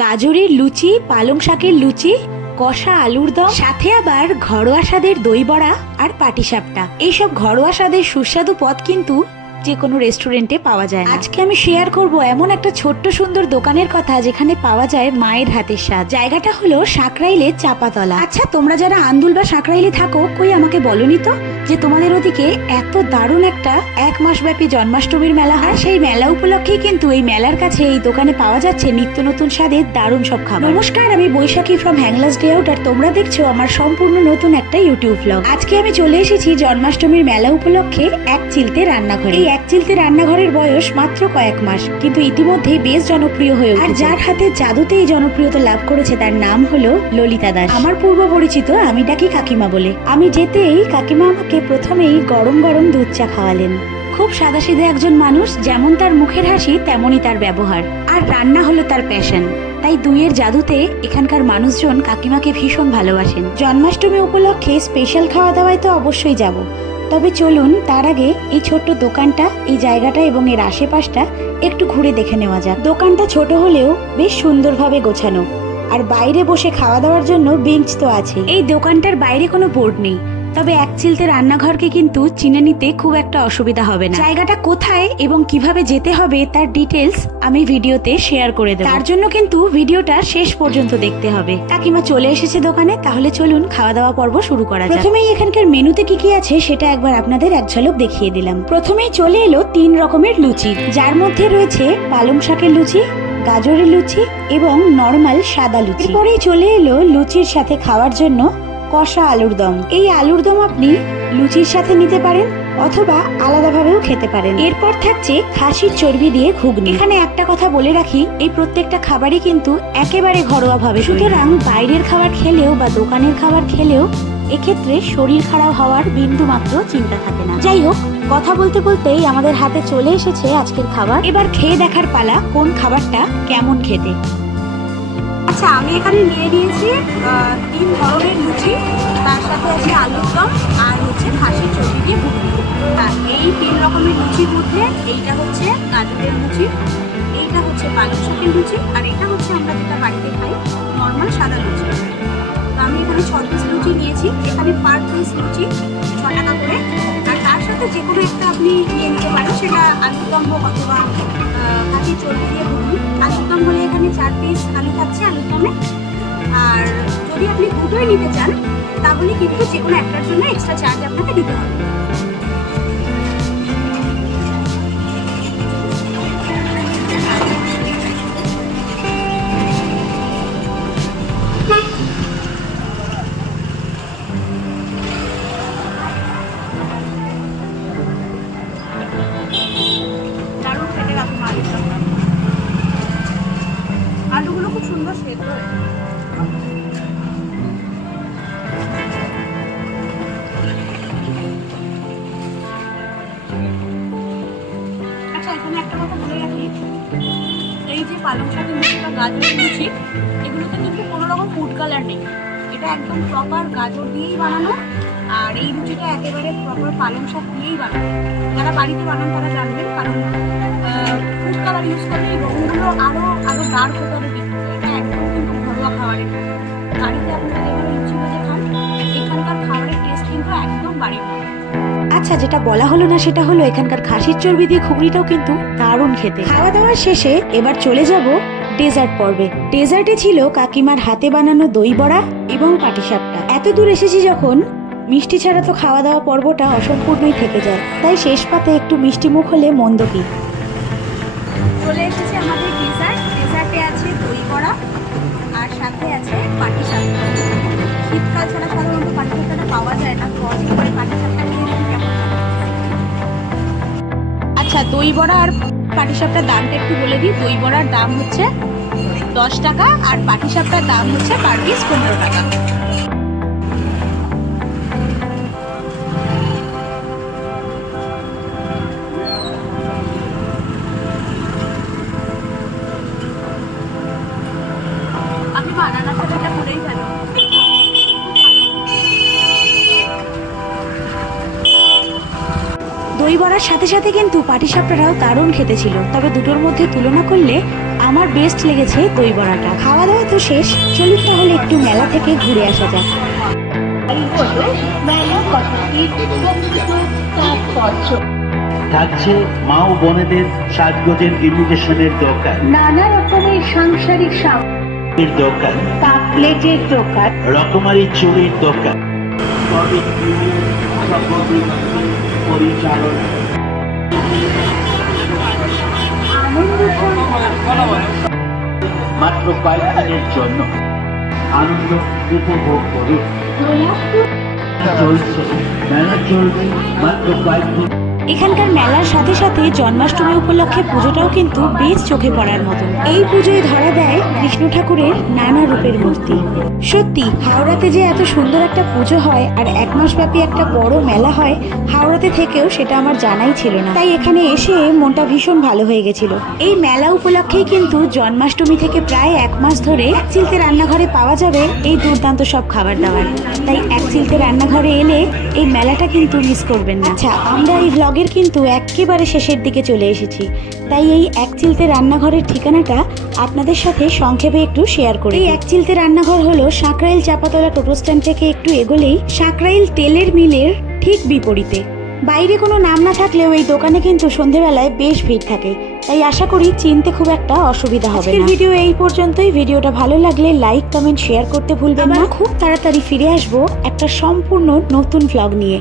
গাজরের লুচি, পালং শাকের লুচি, কষা আলুর দম, সাথে আবার ঘরোয়া স্বাদের দই বড়া আর পাটিসাপটা এইসব ঘরোয়া স্বাদের সুস্বাদু পদ কিন্তু যে কোনো রেস্টুরেন্টে পাওয়া যায়। আজকে আমি শেয়ার করব এমন একটা ছোট্ট সুন্দর দোকানের কথা যেখানে পাওয়া যায় মায়ের হাতের স্বাদ। জায়গাটা হলো সাকরাইলে চাপাতলা। আচ্ছা তোমরা যারা আন্দুল বা সাকরাইলে থাকো, কই আমাকে বলনি তো যে তোমাদের ওদিকে এত দারুণ একটা এক মাস ব্যাপী জন্মাষ্টমীর মেলা হয়। সেই মেলা উপলক্ষেই কিন্তু এই মেলার কাছে এই দোকানে পাওয়া যাচ্ছে নিত্য নতুন স্বাদের দারুণ সব খাবার। নমস্কার আমি বৈশাখী ফ্রম হ্যাংলাস ডে আউট আর তোমরা দেখছ আমার সম্পূর্ণ নতুন একটা ইউটিউব ব্লগ আজকে আমি চলে এসেছি জন্মাষ্টমীর মেলা উপলক্ষে এক চিলতে রান্নাঘরে। এই এক চিলতে রান্নাঘরের বয়স মাত্র কয়েক মাস কিন্তু ইতিমধ্যেই বেশ জনপ্রিয় হয়ে আর যার হাতে জাদুতে এই জনপ্রিয়তা লাভ করেছে তার নাম হলো ললিতা দাস। আমার পূর্ব পরিচিত আমি ডাকি কাকিমা বলে। আমি যেতেই কাকিমা আমাকে প্রথমেই গরম গরম দুধ চা খাওয়ালেন। খুব সাদাসিধে একজন মানুষ, যেমন তার মুখের হাসি, তেমনই তার ব্যবহার। আর রান্না হলো তার প্যাশন তাই দুইয়ের জাদুতে এখানকার মানুষজন কাকিমাকে ভীষণ ভালোবাসেন। জন্মাষ্টমী উপলক্ষে স্পেশাল খাওয়া দাওয়ায় তো অবশ্যই যাব। তবে চলুন, তার আগে এই ছোট্ট দোকানটা, এই জায়গাটা এবং এর আশেপাশটা একটু ঘুরে দেখে নেওয়া যাক। দোকানটা ছোট হলেও বেশ সুন্দরভাবে গোছানো। আর বাইরে বসে খাওয়া দাওয়ার জন্য বেঞ্চ তো আছে এই দোকানটার বাইরে কোনো বোর্ড নেই। তবে এক চিলতে রান্নাঘরকে কিন্তু চিনে নিতে খুব একটা অসুবিধা হবে না। জায়গাটা কোথায় এবং কীভাবে যেতে হবে তার ডিটেলস আমি ভিডিওতে শেয়ার করে দেবো। তার জন্য কিন্তু ভিডিওটা শেষ পর্যন্ত দেখতে হবে। কাকিমা চলে এসেছে দোকানে, তাহলে চলুন খাওয়া দাওয়া পর্ব শুরু করা যাক। প্রথমেই এখানকার মেনুতে কি কি আছে সেটা একবার আপনাদের এক ঝলক দেখিয়ে দিলাম। প্রথমেই চলে এলো তিন রকমের লুচি, যার মধ্যে রয়েছে পালং শাকের লুচি, গাজরের লুচি এবং নর্মাল সাদা লুচি। এরপরেই চলে এলো লুচির সাথে খাওয়ার জন্য কষা আলুর দম। এই আলুর দম আপনি লুচির সাথে নিতে পারেন অথবা আলাদাভাবেও খেতে পারেন। এরপর থাকছে খাসির চর্বি দিয়ে ঘুগনি। এখানে একটা কথা বলে রাখি, এই প্রত্যেকটা খাবারই কিন্তু একেবারে ঘরোয়া ভাবে সুতরাং বাইরের খাবার খেলেও বা দোকানের খাবার খেলেও এক্ষেত্রে শরীর খারাপ হওয়ার বিন্দু মাত্র চিন্তা থাকে না। যাই হোক, কথা বলতে বলতেই আমাদের হাতে চলে এসেছে আজকের খাবার। এবার খেয়ে দেখার পালা কোন খাবারটা কেমন খেতে। আচ্ছা আমি এখানে নিয়ে নিয়েছি তিন ধরনের লুচি, তার সাথে আছে আলুর দম আর হচ্ছে খাসির চর্বি দিয়ে ঘুগনি তা এই তিন রকমের লুচির মধ্যে এইটা হচ্ছে গাজরের লুচি, এইটা হচ্ছে পালং শাকের লুচি, আর এটা হচ্ছে আমরা যেটা বাড়িতে খাই, নর্মাল সাদা লুচি। আমি এখানে ছ পিস লুচি নিয়েছি, এখানে পার পিস লুচি ছ টাকা করে আর তার সাথে যে কোনো একটা আপনি নিয়ে নিতে পারেন সেটা আলুর দম হোক অথবা কাঠি চর্বি দিয়ে করুন আলুরদম হলে এখানে চার পিস আলু থাকছে আলুরদমে আর যদি আপনি দুটোই নিতে চান, তাহলে কিন্তু যে কোনো একটার জন্য এক্সট্রা চার্জ আপনাকে দিতে হবে। এখানে একটা কথা বলে রাখি। এই যে পালং শাকের লুচি বা গাজরের লুচি এগুলোতে কিন্তু কোনো রকম ফুড কালার নেই। এটা একদম প্রপার গাজর দিয়েই বানানো, আর এই লুচিটা একেবারে প্রপার পালং শাক দিয়েই বানানো। যারা বাড়িতে বানান তারা জানবেন, কারণ ফুড কালার ইউজ করলে রঙগুলো আরও আরও ডার্ক হতে হবে এটা একদম কিন্তু ঘরোয়া খাবারের। বাড়িতে আপনারা আচ্ছা যেটা বলা হলো না সেটা হলো এখানকার খাসির চর্বি দিয়ে ঘুগনিটাও কিন্তু দারুণ খেতে। খাওয়া দাওয়ার শেষে এবার চলে যাব ডেজার্ট পর্বে। ডেজার্টে ছিল কাকিমার হাতে বানানো দই বড়া এবং পাটিসাপটা। এত দূর এসেছি যখন মিষ্টি ছাড়া তো খাওয়া দাওয়া পর্বটা অসম্পূর্ণই থেকে যায়। তাই শেষ পাতে একটু মিষ্টি মুখ হলে মন্দ কি? চলে এসেছে আমাদের ডেজার্ট। আছে দই বড়া আর সাথে আছে পাটি সাপটা শীতকাল ছাড়া সাধারণত পাটি সাপটাটা পাওয়া যায় না আচ্ছা দই বড়া আর পাটিসাপটার দামটা একটু বলে দিই। দই বড়ার দাম হচ্ছে দশ টাকা আর পাটিসাপটার দাম হচ্ছে পার পিস পনেরো টাকা। দই বড়ার সাথে সাথে কিন্তু পাটিসাপটাটাও দারুণ খেতে ছিল তবে দুটোর মধ্যে তুলনা করলে আমার বেস্ট লেগেছে দই বড়াটা। খাওয়া দাওয়া তো শেষ চলুন তাহলে একটু মেলা থেকে ঘুরে আসা যাক। থাকছে মা ও বোনেদের সাজগোজের ইমিটেশনের দোকান নানা রকমের সাংসারিক এর দোকান প্লেটের দোকান। রকমারি চুরির সর্বদিক পরিচালনা মাত্র কয়েকদিনের জন্য আনন্দ উপভোগ করে। চলছে। মেলা চলছে মাত্র কয়েকদিন এখানকার মেলার সাথে সাথে জন্মাষ্টমী উপলক্ষে পুজোটাও কিন্তু বেশ চোখে পড়ার মতো। এই পুজোয় ধরা দেয় কৃষ্ণ ঠাকুরের নানা রূপের মূর্তি। সত্যি, হাওড়াতে যে এত সুন্দর একটা পুজো হয় আর এক মাস ব্যাপী একটা বড় মেলা হয়, হাওড়াতে থেকেও সেটা আমার জানাই ছিল না। তাই এখানে এসে মনটা ভীষণ ভালো হয়ে গেছিল। এই মেলা উপলক্ষেই কিন্তু জন্মাষ্টমী থেকে প্রায় এক মাস ধরে চিলতে রান্নাঘরে পাওয়া যাবে এই দুর্দান্ত সব খাবার দাবার। তাই এক চিলতে রান্নাঘরে এলে এই মেলাটা কিন্তু মিস করবেন না। আচ্ছা আমরা এই ব্লগের কিন্তু একেবারে শেষের দিকে চলে এসেছি। তাই এই এক চিলতে রান্নাঘরের ঠিকানাটা আপনাদের সাথে সংক্ষেপে একটু শেয়ার করি এই এক চিলতে রান্নাঘর হলো সাঁকরাইল চাপাতলা টোটো স্ট্যান্ড থেকে একটু এগোলেই সাঁকরাইল তেলের মিলের ঠিক বিপরীতে। বাইরে কোনো নাম না থাকলেও এই দোকানে কিন্তু সন্ধেবেলায় বেশ ভিড় থাকে। তাই আশা করি চিনতে খুব একটা অসুবিধা হবে না। ভিডিও এই পর্যন্তই। ভিডিওটা ভালো লাগলে লাইক কমেন্ট শেয়ার করতে ভুলবেন না। খুব তাড়াতাড়ি ফিরে আসব একটা সম্পূর্ণ নতুন ভ্লগ নিয়ে।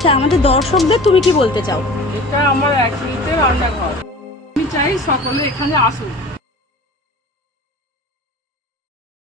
আচ্ছা আমাদের দর্শকদের তুমি কি বলতে চাও? এটা আমার মিনিটের রান্নাঘর আমি চাই সকলে এখানে আসুক।